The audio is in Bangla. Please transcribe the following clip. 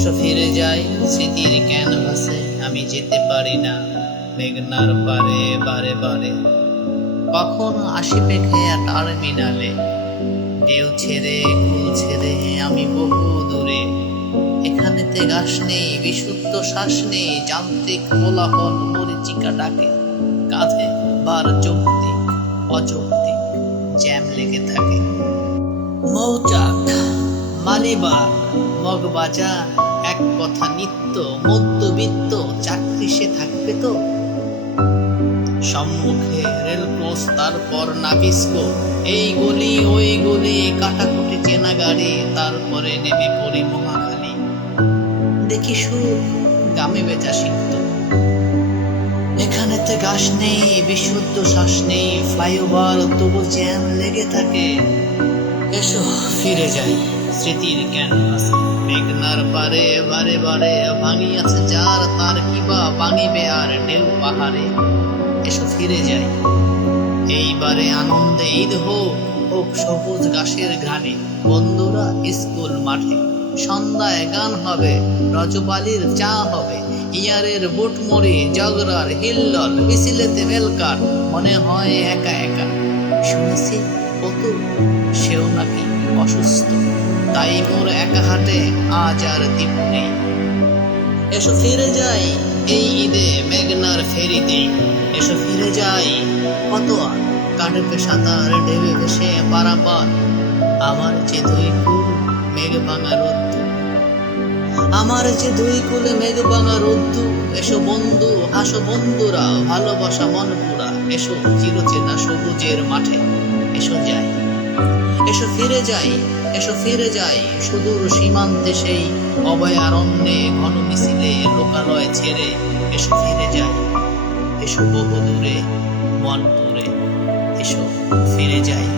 স্মৃতির ক্যানভাসে আমি যেতে পারি না, মেঘনার পারে বারে বারে। কখনো আসিবে খেয়া টার্মিনালে? ঢেউ ছেড়ে, কুল ছেড়ে, আমি বহু দূরে। এখানেতে গাছ নেই, বিশুদ্ধ শ্বাস নেই, যান্ত্রিক কোলাহল মরিচিকা ডাকে। কাঁধে বার যৌক্তিক, অযৌক্তিক জ্যাম লেগে থাকে। মৌচাক মালিবার মগবাজা এক কথা নিত্য, মধ্যবিত্ত, চাকরি সে থাকবে তো? সম্মুখে রেলক্রস তারপর নাবিস্কো এই গলি, ওই গলি, কাটাকুটি চেনা গাড়ি, তারপরে নেমে পড়ি মহাখালী। দেখি সুর, গামে বেচা শিখত এখানেতে গাছ নেই, বিশুদ্ধ শ্বাস নেই, ফ্লাইওভার তবু জ্যাম লেগে থাকে। এসো, ফিরে যাই। স্মৃতির ক্যানভাস মেঘনার পারে, বারে বারে ভাঙিয়াছে যার তার কিবা ভাঙিবে আর ঢেউ পাহাড়ে। এসো ফিরে যাই। এইবারে আনন্দে ঈদ হোক হোক সবুজ ঘাসের ঘানে বন্ধুরা, স্কুল মাঠে। সন্ধ্যায় গান হবে রজবালির চা হবে। ইয়ারের বুট মরি জগরার হিল্লল, মিছিলেতে মেলকার মনে হয় একা একা। শুনেছি কত সেও নাকি অসুস্থ। তাই মোর একা হাটে আজ আর নেই। এসো ফিরে যাই এই ঈদে মেঘনার ফেরিতে। এসো ফিরে যাই কত আর কাটবে সাঁতার ঢেবে ভেসে পারাপার। আমার যে দুই কুল মেঘ ভাঙা রোদ্দু। আমার যে দুই কুলে মেঘ ভাঙা রোদ্দু। এসো বন্ধু, হাসো বন্ধুরা, ভালোবাসা মন পুরা এসো চিরচেনা সবুজের মাঠে। এসো যাই। এসো ফিরে যাই, এসো ফিরে যাই সুদূর সীমান্তে সেই অভয়ারণ্যে ঘন মিছিলে লোকালয় ছেড়ে। এসো ফিরে যাই, এসো বহু দূরে মন দূরে এসো ফিরে যাই।